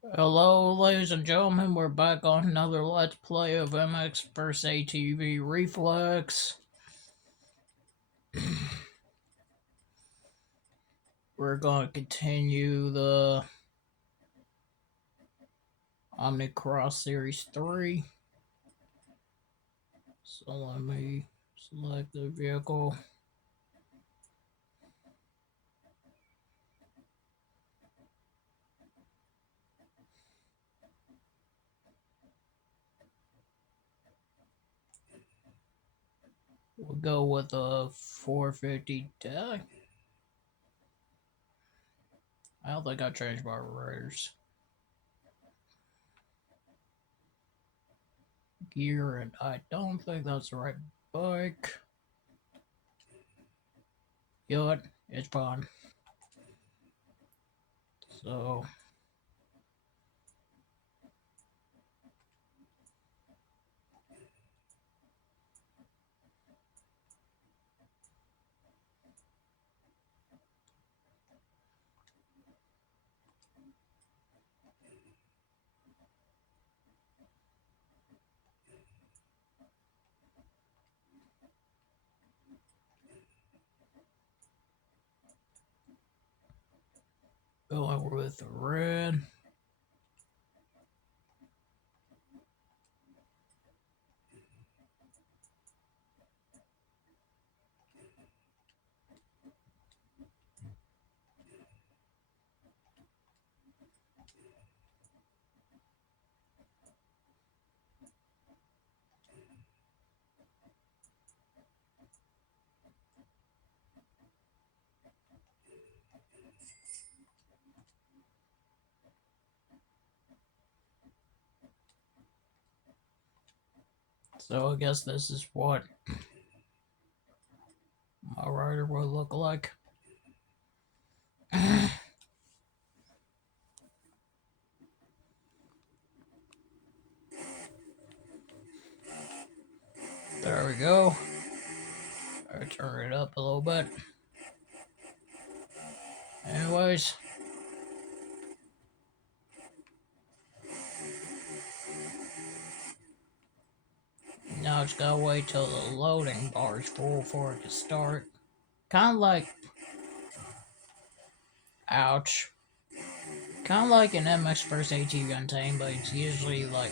Hello, ladies and gentlemen. We're back on another Let's Play of MX vs. ATV Reflex. We're going to continue the Omnicross Series 3. So let me select the vehicle. We'll go with a 450 I don't think I changed my riders. Gear, and I don't think that's the right bike. You know what? It's fine. So going with the red. So I guess this is what my rider will look like. There we go. I turn it up a little bit. Anyways. Now it's gotta wait till the loading bar is full for it to start. Kinda like... Ouch. Kinda like an MX First ATV Untamed, but it's usually like...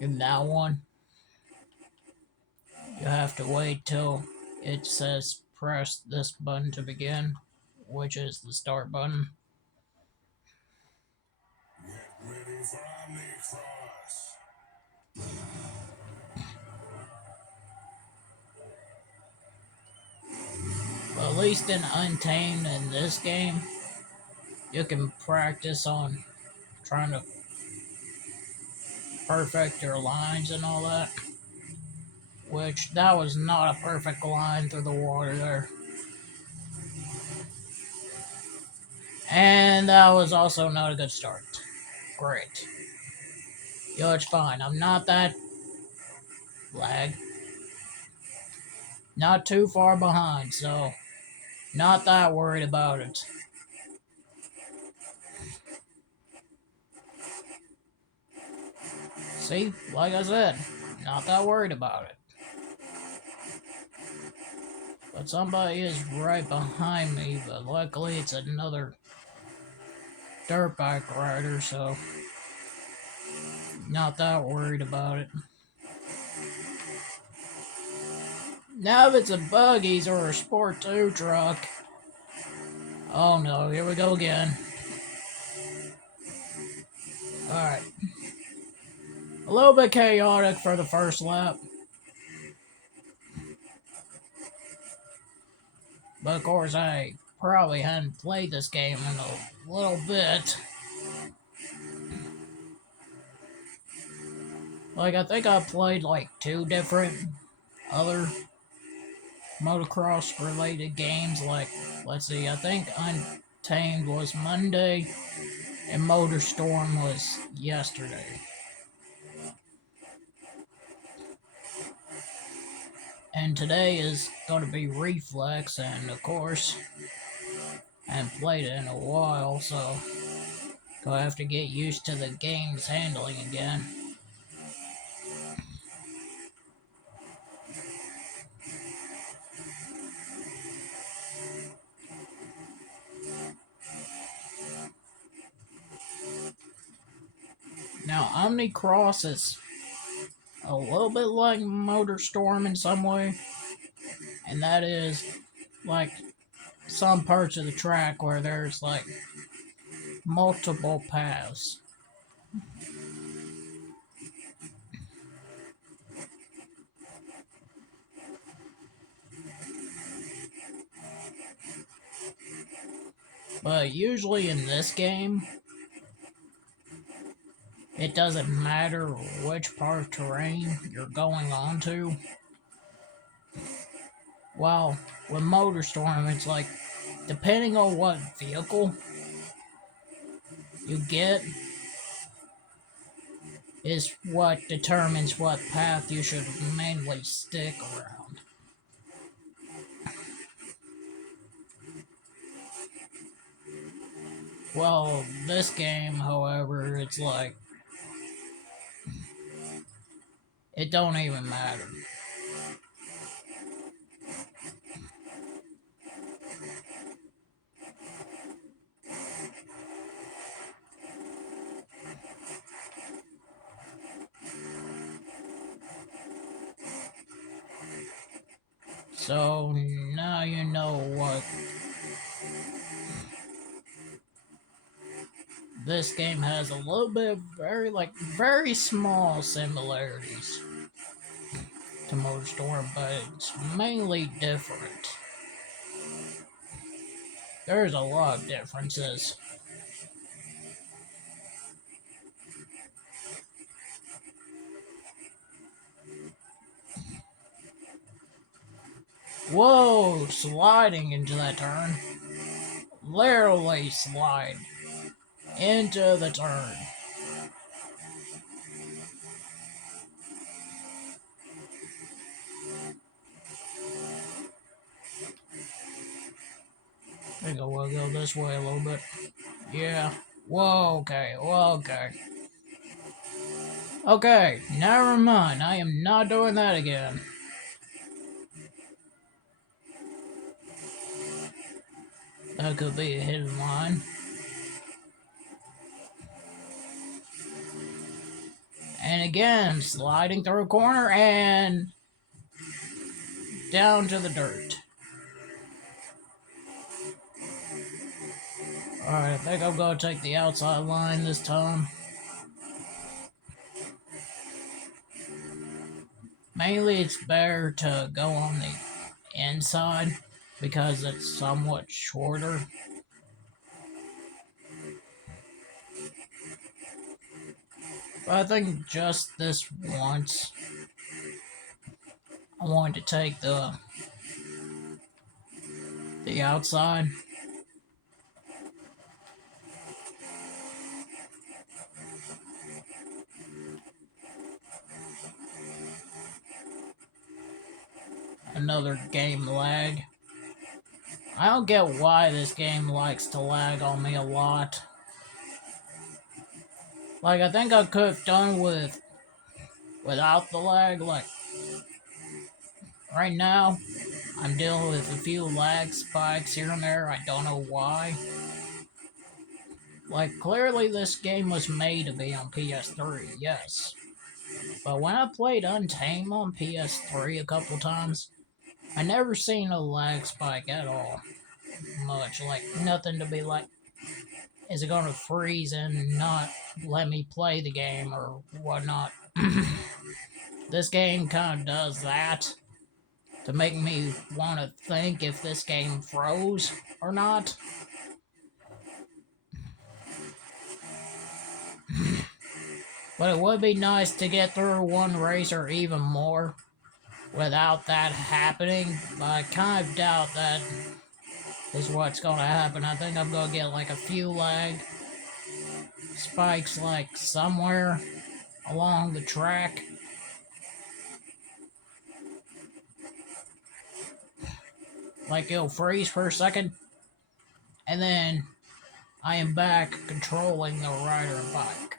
In that one, you have to wait till it says press this button to begin, which is the start button. Get ready for Omnicross. But at least in Untamed in this game, you can practice on trying to perfect your lines and all that. Which, that was not a perfect line through the water there. And that was also not a good start. Great. Yo, it's fine. I'm not that lag. Not too far behind, so not that worried about it. See, like I said, not that worried about it. But somebody is right behind me, but luckily it's another dirt bike rider, so not that worried about it. Now if it's a buggies or a Sport 2 truck, oh no, here we go again. Alright. A little bit chaotic for the first lap. But of course, I probably hadn't played this game in a little bit. Like, I think I played like 2 different other motocross related games. Like, let's see, I think Untamed was Monday and Motorstorm was yesterday. And today is going to be Reflex, and of course, I haven't played it in a while, so Gonna have to get used to the game's handling again. Now, Omnicross is a little bit like MotorStorm in some way, and that is like some parts of the track where there's like multiple paths. But usually in this game, it doesn't matter which part of terrain you're going onto. Well, with MotorStorm, it's like, depending on what vehicle you get, is what determines what path you should mainly stick around. Well, this game, however, it's like, it don't even matter. So now you know what this game has a little bit of very small similarities to MotorStorm, but it's mainly different. There's a lot of differences. Whoa, sliding into that turn. Literally slide into the turn. I think I will go this way a little bit. Yeah. Whoa, okay, well, okay. Okay, never mind. I am not doing that again. That could be a hidden line. And again, sliding through a corner and down to the dirt. Alright, I think I'm gonna take the outside line this time. Mainly it's better to go on the inside because it's somewhat shorter. But I think just this once, I wanted to take the outside. Another game lag. I don't get why this game likes to lag on me a lot. Like, I think I could have done without the lag. Like, right now, I'm dealing with a few lag spikes here and there. I don't know why. Like, clearly this game was made to be on PS3, yes. But when I played Untamed on PS3 a couple times, I never seen a lag spike at all. Much. Like, nothing to be like, is it gonna freeze and not let me play the game or whatnot? This game kind of does that to make me want to think if this game froze or not. But it would be nice to get through one race or even more without that happening. But I kind of doubt that is what's going to happen. I think I'm going to get like a few lag spikes like somewhere along the track. Like it'll freeze for a second and then I am back controlling the rider bike.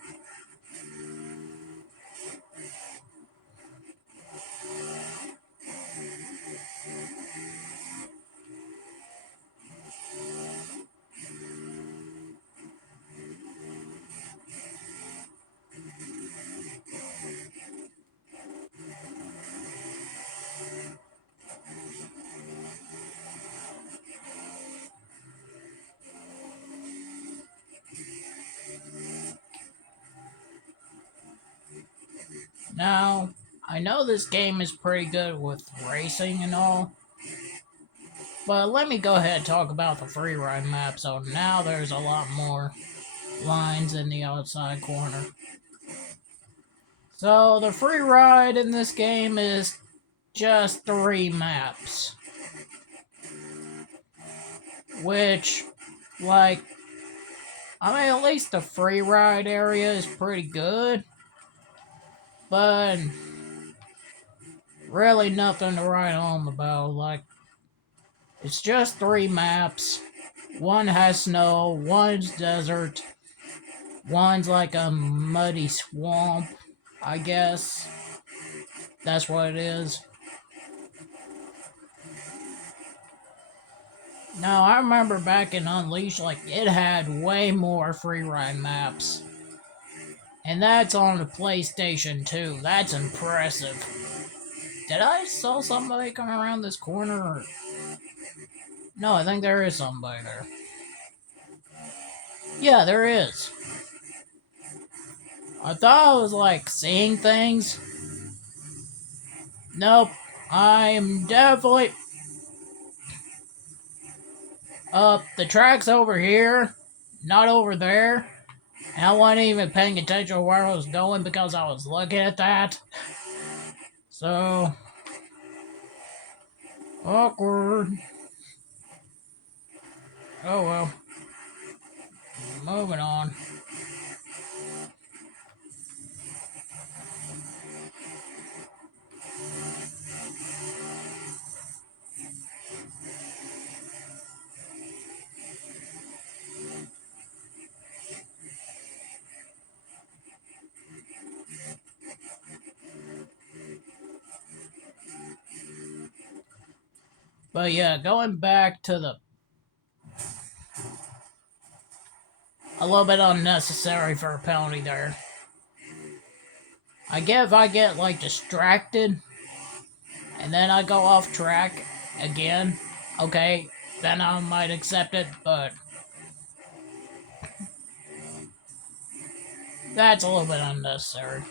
Now, I know this game is pretty good with racing and all, but let me go ahead and talk about the free ride map. So now there's a lot more lines in the outside corner. So the free ride in this game is just 3 maps. Which, like, I mean, at least the free ride area is pretty good. But really nothing to write home about. Like, it's just 3 maps. One has snow, one's desert, one's like a muddy swamp, I guess. That's what it is. Now, I remember back in Unleashed, like, it had way more free ride maps. And that's on the PlayStation 2. That's impressive. Did I saw somebody coming around this corner? Or... No, I think there is somebody there. Yeah, there is. I thought I was, like, seeing things. Nope. I'm definitely... the track's over here, not over there. And I wasn't even paying attention to where I was going because I was looking at that. So... awkward. Oh well. Moving on. But yeah, going back to the... a little bit unnecessary for a penalty there. I get if I get, like, distracted, and then I go off track again, okay, then I might accept it, but... that's a little bit unnecessary.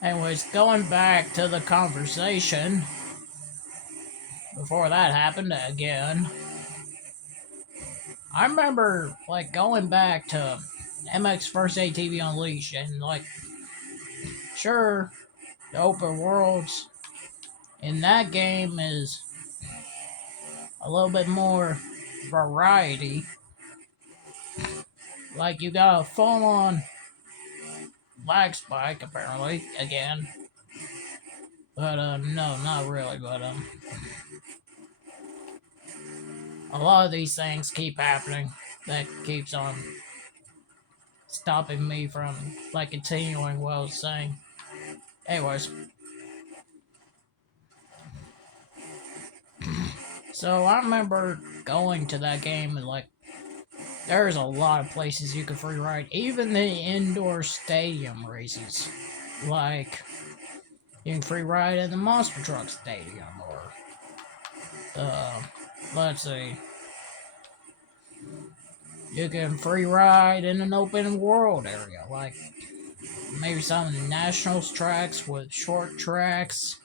Anyways, going back to the conversation, before that happened again, I remember, like, going back to MX First ATV Unleashed, and, like, sure, the open worlds in that game is a little bit more variety. Like, you got a full-on lag spike, apparently, again. But, no, not really, but, a lot of these things keep happening. That keeps on stopping me from, like, continuing what I was saying. Anyways. So, I remember going to that game and, like, there's a lot of places you can free ride. Even the indoor stadium races. Like, you can free ride in the Monster Truck Stadium, or, let's see. You can free ride in an open world area, like maybe some of the Nationals tracks with short tracks.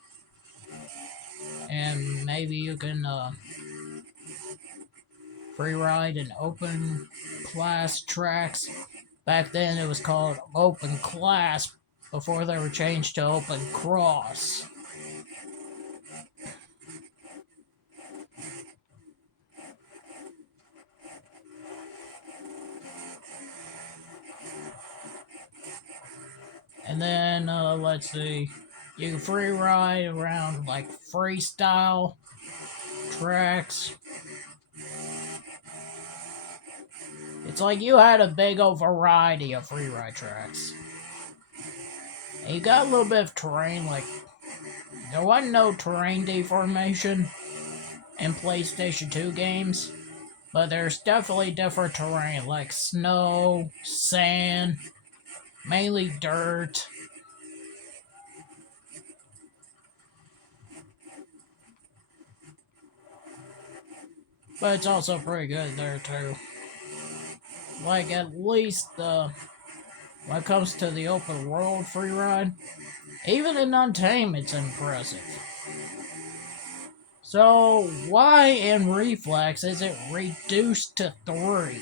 And maybe you can, free ride in open class tracks. Back then it was called open class before they were changed to open cross. And then, let's see, you can free ride around, like, freestyle tracks. It's like you had a big old variety of freeride tracks. And you got a little bit of terrain, like, there wasn't no terrain deformation in PlayStation 2 games, but there's definitely different terrain, like snow, sand, mainly dirt. But it's also pretty good there too. Like, at least when it comes to the open world freeride, even in Untamed, it's impressive. So, why in Reflex is it reduced to 3?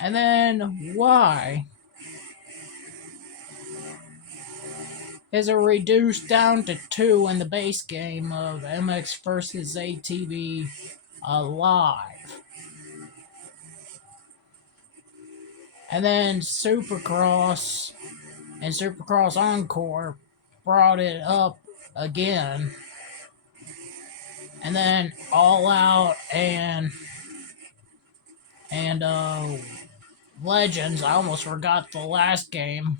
And then, why is it reduced down to 2 in the base game of MX vs. ATV Alive? And then Supercross and Supercross Encore brought it up again. And then All Out and Legends, I almost forgot the last game.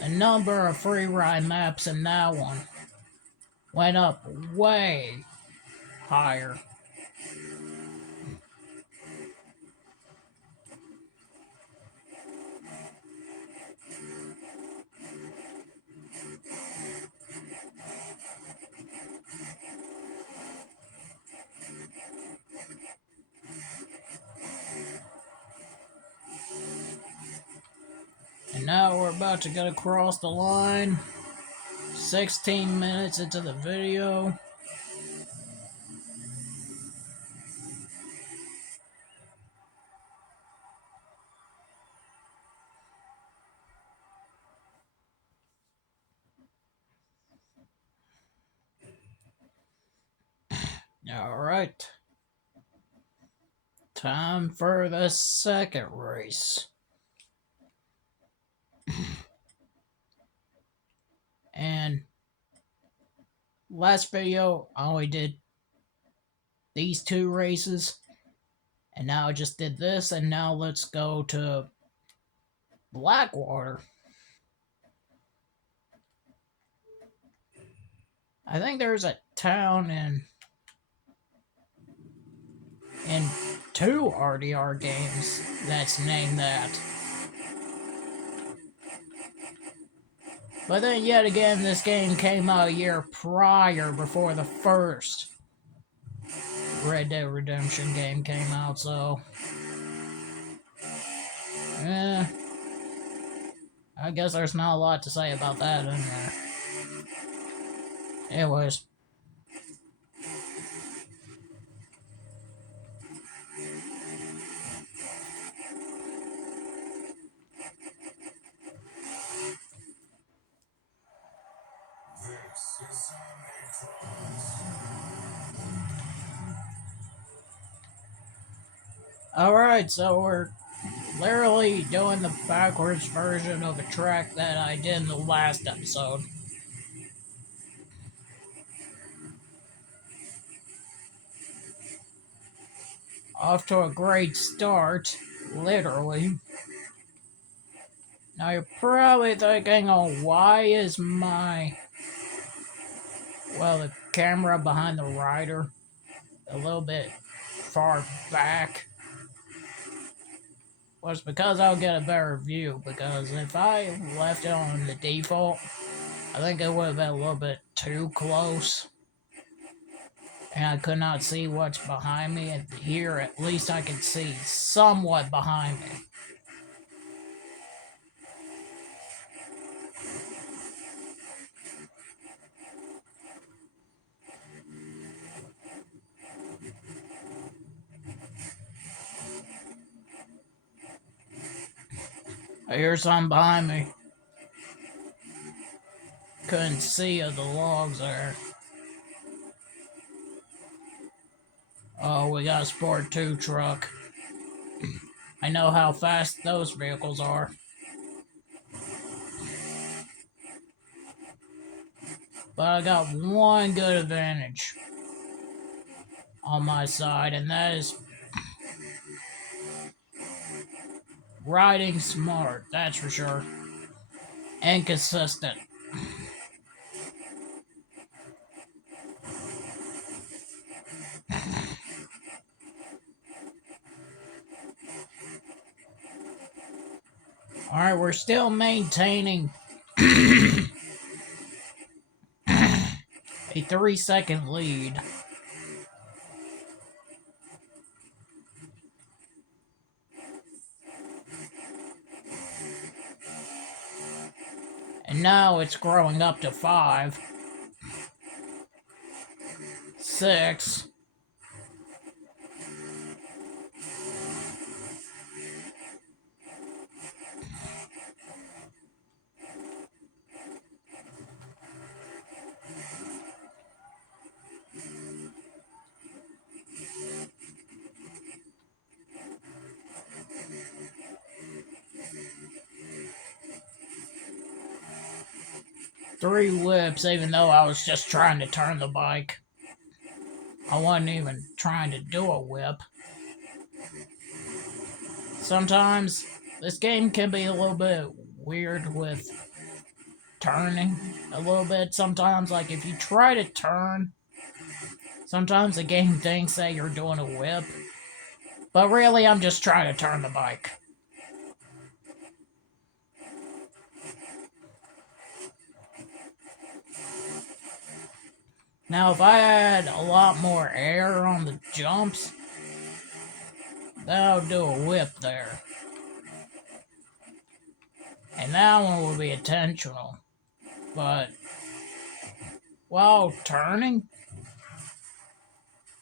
The number of freeride maps in that one went up way higher. And now we're about to get across the line. 16 minutes into the video. Alright. Time for the second race. And last video, I only did these 2 races. And now I just did this, and now let's go to Blackwater. I think there's a town in 2 RDR games that's named that. But then yet again, this game came out a year prior, before the first Red Dead Redemption game came out, so I guess there's not a lot to say about that in there. Anyways. Alright, so we're literally doing the backwards version of a track that I did in the last episode. Off to a great start, literally. Now you're probably thinking, oh, why is the camera behind the rider a little bit far back? Well, it's because I'll get a better view, because if I left it on the default, I think it would have been a little bit too close. And I could not see what's behind me, and here at least I can see somewhat behind me. I hear something behind me. Couldn't see the logs there. Oh, we got a Sport 2 truck. I know how fast those vehicles are. But I got one good advantage on my side, and that is riding smart, that's for sure. And consistent. Alright, we're still maintaining a 3-second lead. And now it's growing up to 5, 6. Three whips, even though I was just trying to turn the bike. I wasn't even trying to do a whip. Sometimes this game can be a little bit weird with turning a little bit. Sometimes, like if you try to turn, sometimes the game thinks that you're doing a whip. But really, I'm just trying to turn the bike. Now, if I had a lot more air on the jumps, that would do a whip there. And that one would be intentional. But while turning,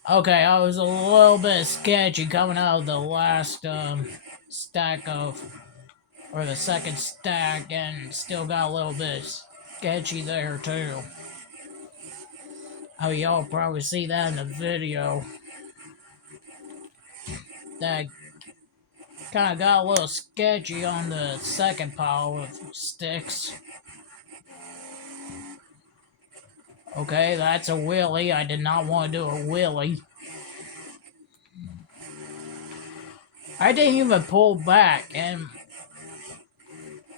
okay, I was a little bit sketchy coming out of the last stack of, or the second stack, and still got a little bit sketchy there too. Oh, y'all probably see that in the video. That kind of got a little sketchy on the second pile of sticks. Okay, that's a wheelie. I did not want to do a wheelie. I didn't even pull back, and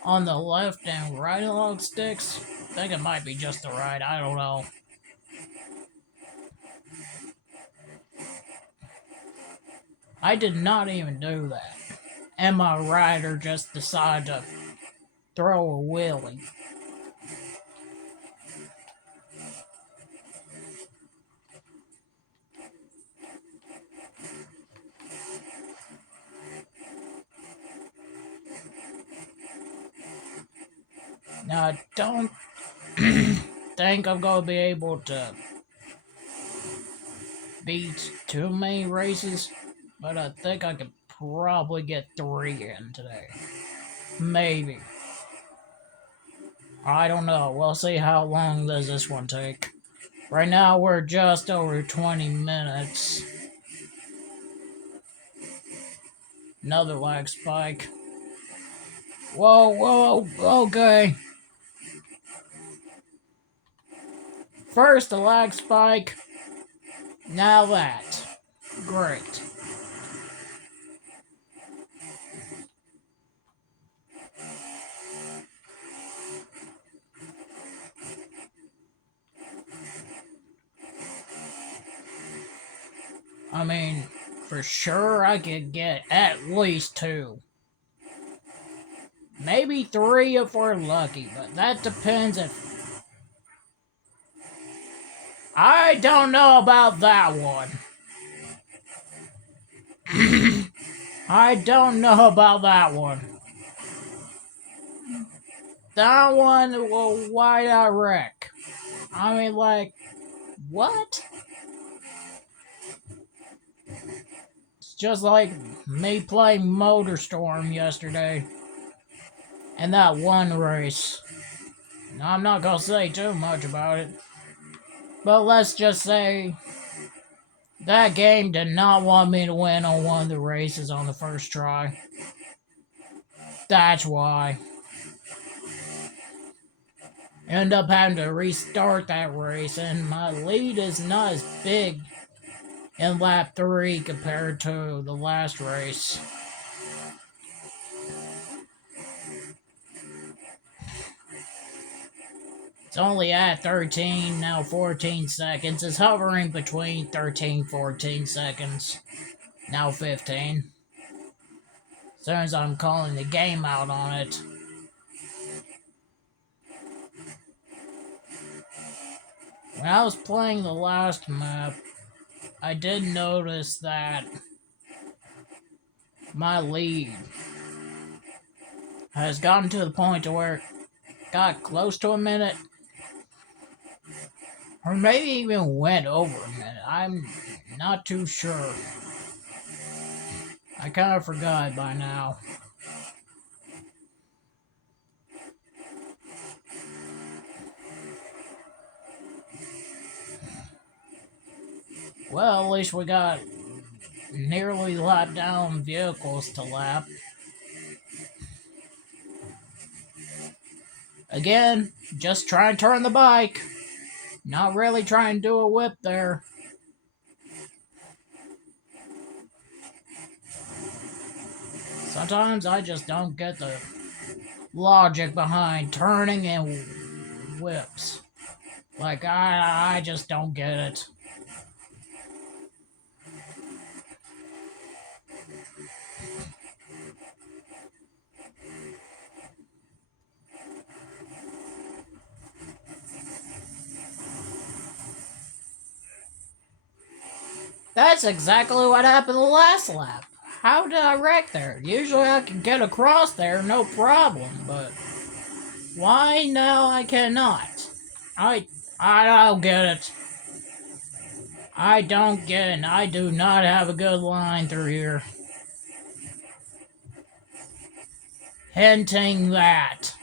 on the left and right analog sticks, I think it might be just the right, I don't know. I did not even do that. And my rider just decided to throw a wheelie. Now, I don't think I'm going to be able to beat too many races, but I think I could probably get 3 in today. Maybe. I don't know. We'll see how long does this one take. Right now, we're just over 20 minutes. Another lag spike. Whoa, whoa, okay. First, the lag spike. Now that. Great. I mean, for sure I could get at least 2. Maybe 3 if we're lucky, but that depends if... I don't know about that one. I don't know about that one. That one will why I wreck. I mean, like, what? It's just like me playing MotorStorm yesterday. And that one race. Now, I'm not gonna say too much about it. But let's just say that game did not want me to win on one of the races on the first try. That's why. End up having to restart that race, and my lead is not as big in lap 3 compared to the last race. It's only at 13, now 14 seconds. It's hovering between 13, 14 seconds. Now 15. As soon as I'm calling the game out on it. When I was playing the last map, I did notice that my lead has gotten to the point to where it got close to a minute. Or maybe even went over a minute. I'm not too sure. I kind of forgot by now. Well, at least we got nearly lap down vehicles to lap. Again, just try and turn the bike. Not really trying to do a whip there. Sometimes I just don't get the logic behind turning and whips. Like, I just don't get it. That's exactly what happened the last lap. How did I wreck there? Usually I can get across there, no problem, but why now I cannot? I don't get it. I don't get it. I do not have a good line through here. Hinting that.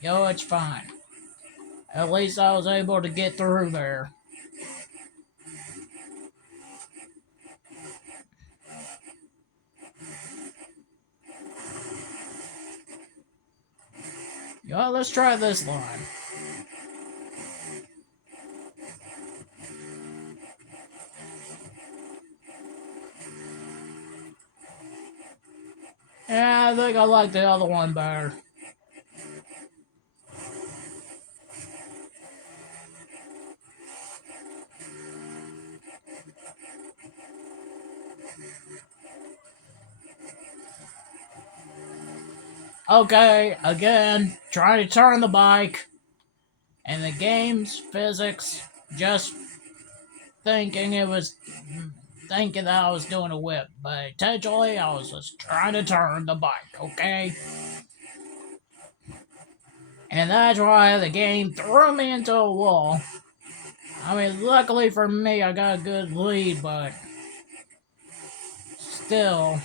Yo, it's fine. At least I was able to get through there. Yo, let's try this line. Yeah, I think I like the other one better. Okay, again, trying to turn the bike. And the game's physics just thinking that I was doing a whip, but intentionally I was just trying to turn the bike, okay? And that's why the game threw me into a wall. I mean, luckily for me, I got a good lead, but still,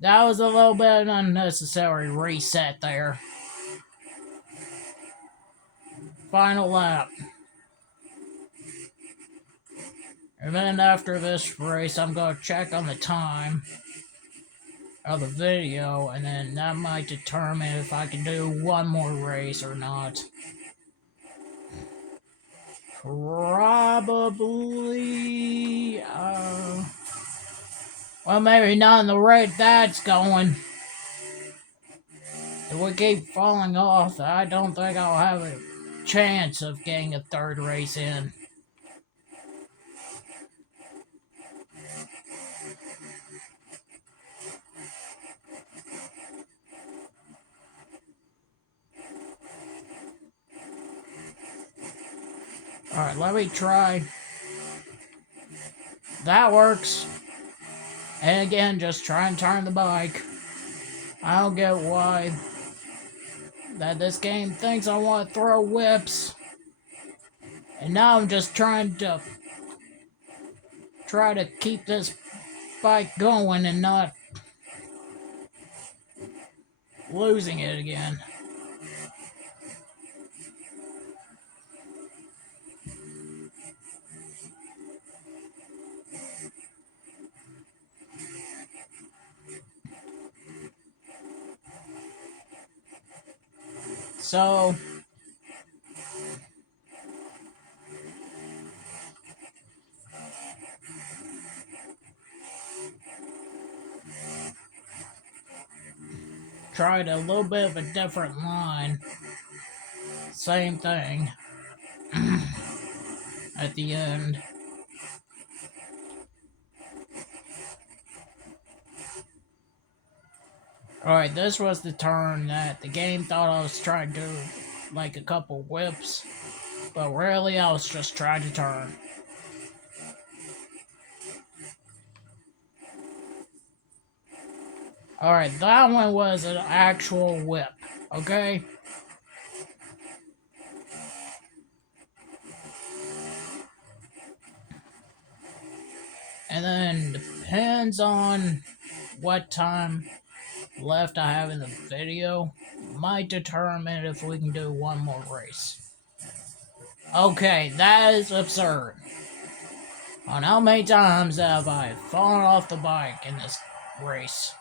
that was a little bit of an unnecessary reset there. Final lap. And then after this race, I'm going to check on the time of the video, and then that might determine if I can do one more race or not. Probably, well, maybe not in the rate that's going. If we keep falling off, I don't think I'll have a chance of getting a third race in. Alright, let me try. That works. And again, just try and turn the bike. I don't get why that this game thinks I want to throw whips. And now I'm just trying to keep this bike going and not losing it again. So, tried a little bit of a different line. Same thing. At the end. Alright, this was the turn that the game thought I was trying to do like a couple whips, but really I was just trying to turn. Alright, that one was an actual whip, okay? And then depends on what time left I have in the video, might determine if we can do one more race. Okay, that is absurd. On how many times have I fallen off the bike in this race?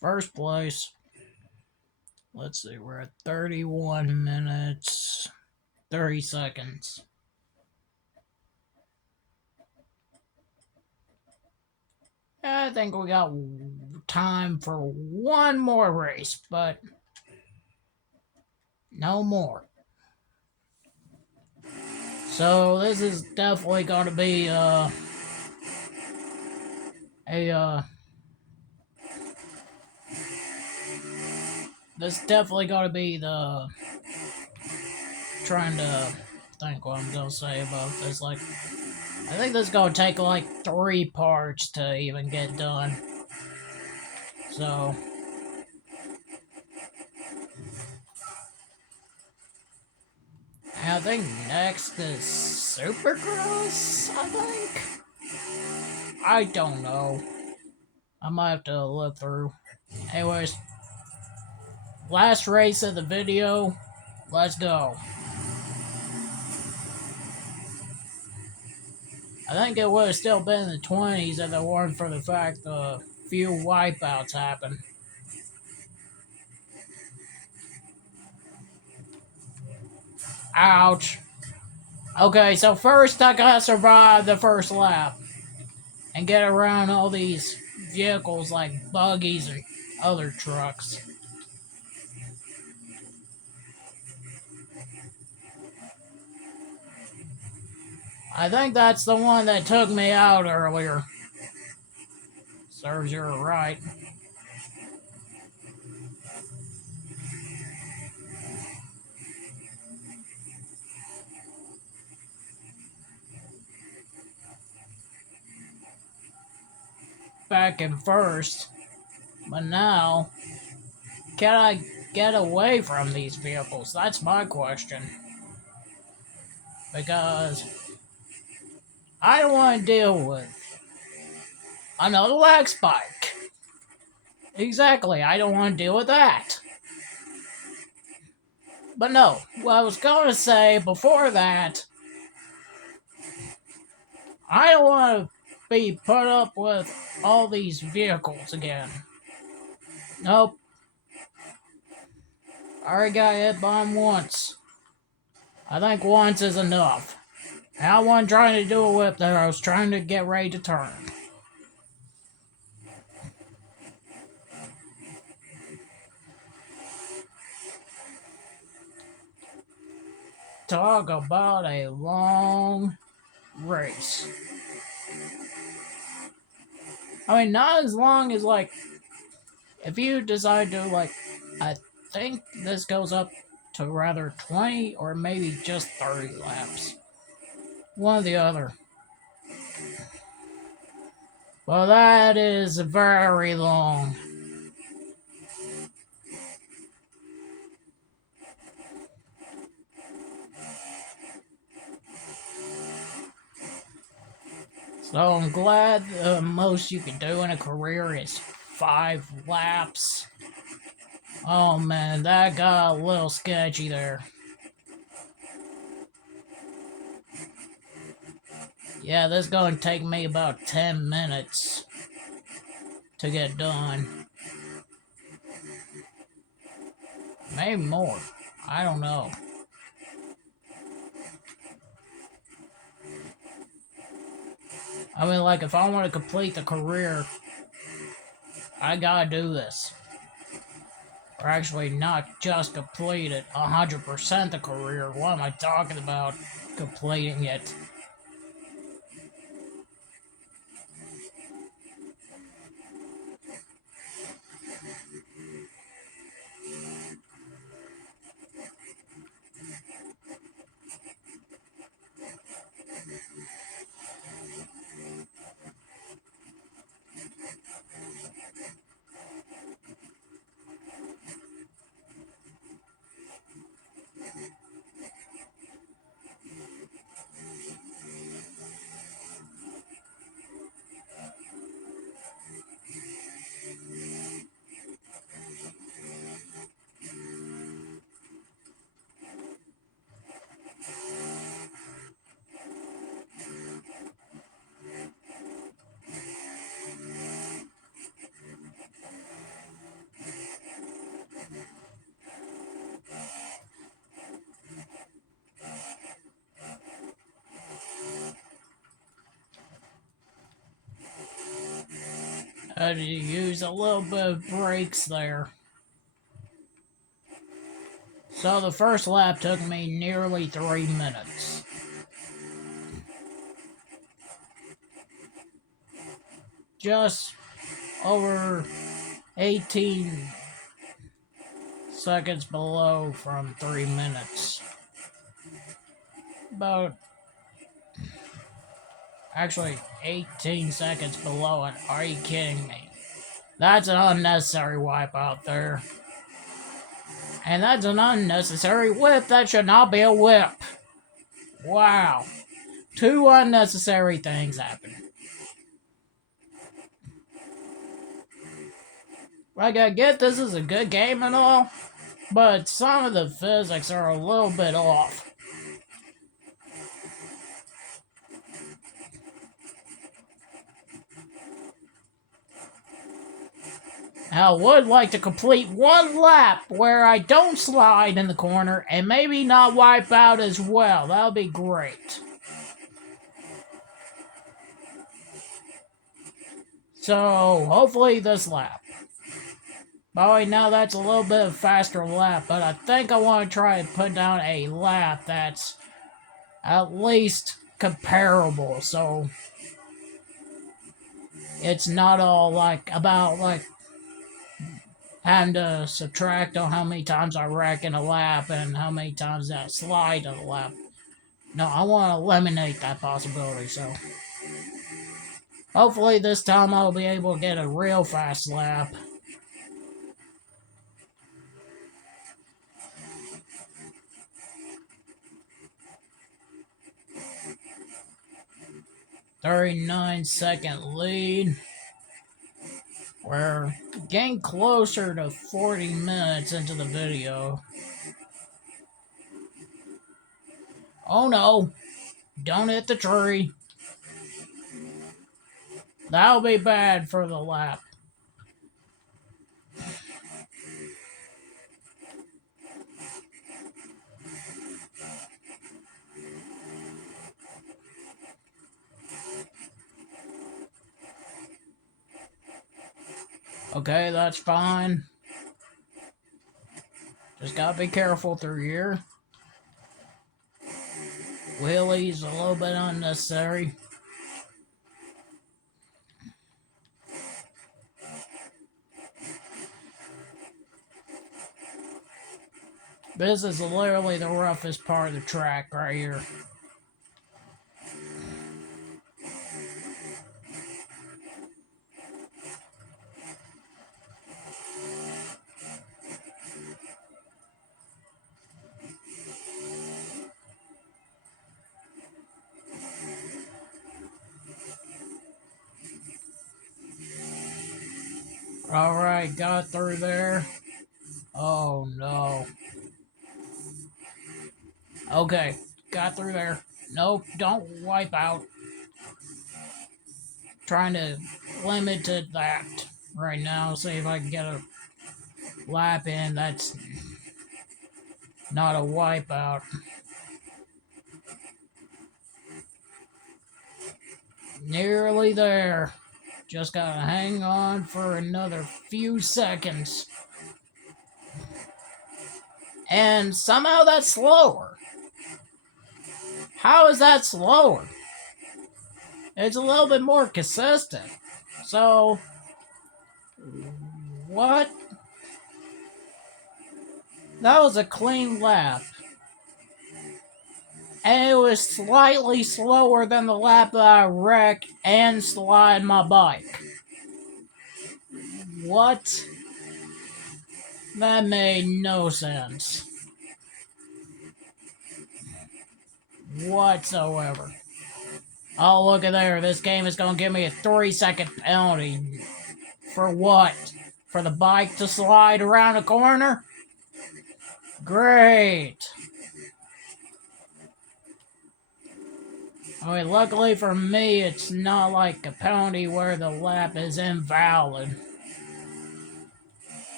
First place. Let's see, we're at 31 minutes, 30 seconds. I think we got time for one more race, but no more. So this is definitely going to be this is definitely going to be the trying to think what I'm going to say about this. Like, I think this is going to take like 3 parts to even get done. So I think next is Supercross, I think? I don't know. I might have to look through. Anyways, last race of the video. Let's go. I think it would have still been in the 20s if it weren't for the fact the few wipeouts happened. Ouch. Okay, so first I gotta survive the first lap and get around all these vehicles like buggies and other trucks. I think that's the one that took me out earlier. Serves you right. Back in first, but now, can I get away from these vehicles? That's my question. Because I don't want to deal with another lag spike. Exactly, I don't want to deal with that. But no, what I was going to say before that, I don't want to be put up with all these vehicles again. Nope. I already got hit by them once. I think once is enough. I wasn't trying to do a whip there, I was trying to get ready to turn. Talk about a long race. I mean, not as long as, like, if you decide to, like, I think this goes up to rather 20 or maybe just 30 laps. One or the other. Well, that is very long. So I'm glad the most you can do in a career is 5 laps. Oh man, that got a little sketchy there. Yeah, this is going to take me about 10 minutes to get done. Maybe more. I don't know. I mean, like, if I want to complete the career, I gotta do this. Or actually, not just complete it, 100% the career. What am I talking about? Completing it. I had to use a little bit of brakes there. So the first lap took me nearly 3 minutes. Just over 18 seconds below from 3 minutes. About, actually, 18 seconds below it. Are you kidding me? That's an unnecessary wipeout there. And that's an unnecessary whip. That should not be a whip. Wow. 2 unnecessary things happened. Like, I get this is a good game and all, but some of the physics are a little bit off. I would like to complete 1 lap where I don't slide in the corner and maybe not wipe out as well. That would be great. So, hopefully this lap. By now that's a little bit of a faster lap, but I think I want to try and put down a lap that's at least comparable, so it's not all like about like having to subtract on how many times I wreck in a lap and how many times I slide in a lap. No, I want to eliminate that possibility, so hopefully this time I'll be able to get a real fast lap. "39-second lead. We're getting closer to 40 minutes into the video. Oh no! Don't hit the tree. That'll be bad for the lap. Okay, that's fine. Just gotta be careful through here. Wheelies a little bit unnecessary. This is literally the roughest part of the track right here. Alright, got through there. Oh no. Okay, got through there. Nope, don't wipe out. trying to limit to that right now. See if I can get a lap in. That's not a wipeout. Nearly there. Just gotta hang on for another few seconds. And somehow that's slower. How is that slower? It's a little bit more consistent. So, what? That was a clean lap. And it was slightly slower than the lap that I wrecked and slide my bike. What? That made no sense. Whatsoever. Oh, look at there. This game is going to give me a 3-second penalty. For what? For the bike to slide around a corner? Great. Alright, luckily for me, it's not like a penalty where the lap is invalid.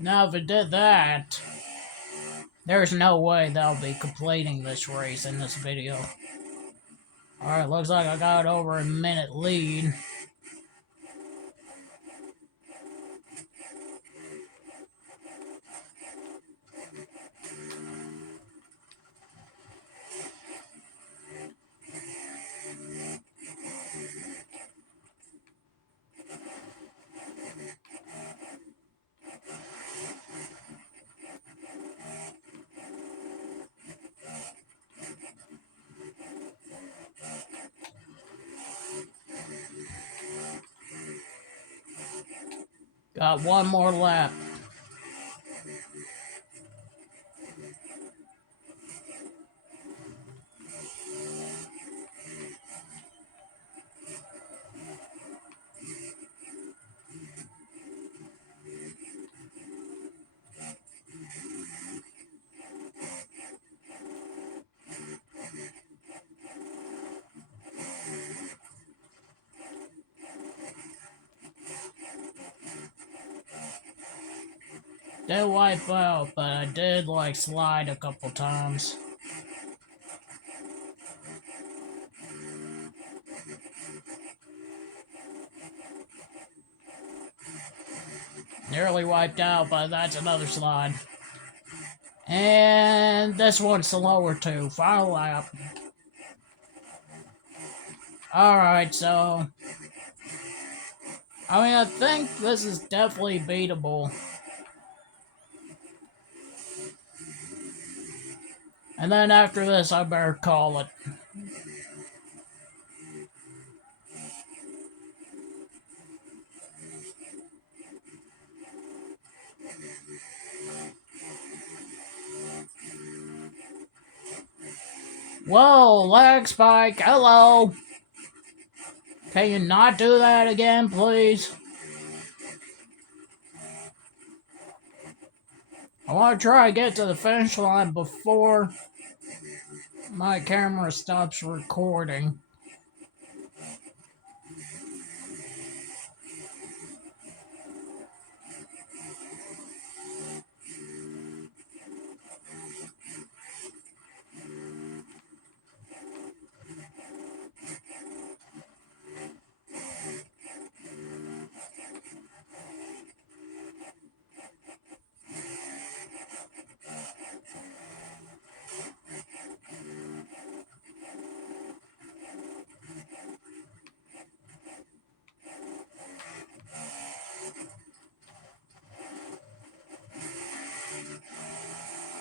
Now, if it did that, there's no way that I'll be completing this race in this video. Alright, looks like I got over a minute lead. Got one more lap. Did wipe out, but I did like slide a couple times. Nearly wiped out, but that's another slide. And this one's slower too. Final lap. Alright, so I mean, I think this is definitely beatable. And then after this, I better call it. Whoa, lag spike, hello! Can you not do that again, please? I want to try to get to the finish line before my camera stops recording.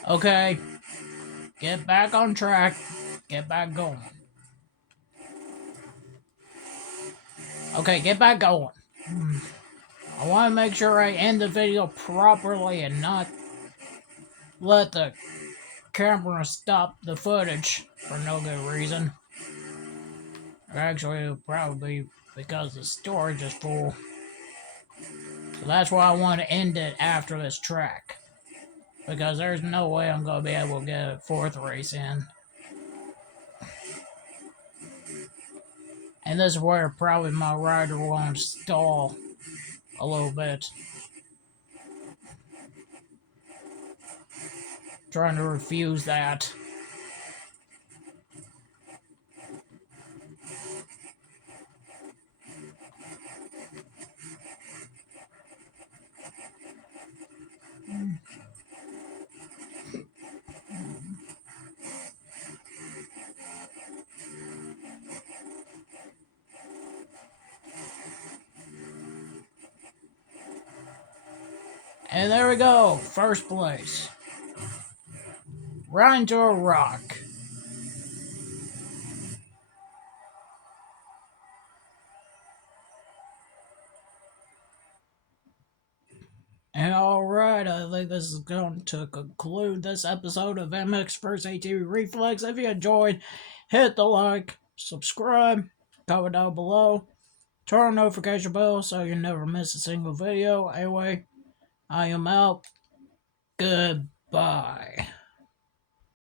Okay, get back on track, get back going. Okay, get back going. I want to make sure I end the video properly and not let the camera stop the footage for no good reason. Actually, it'll probably be because the storage is full. So that's why I want to end it after this track. because there's no way I'm gonna be able to get a fourth race in. And this is where probably my rider won't stall a little bit. Trying to refuse that. And there we go, first place. Right into a rock. And alright, I think this is going to conclude this episode of MX vs. ATV Reflex. If you enjoyed, hit the like, subscribe, comment down below, turn on notification bell so you never miss a single video. Anyway, I am out. Goodbye.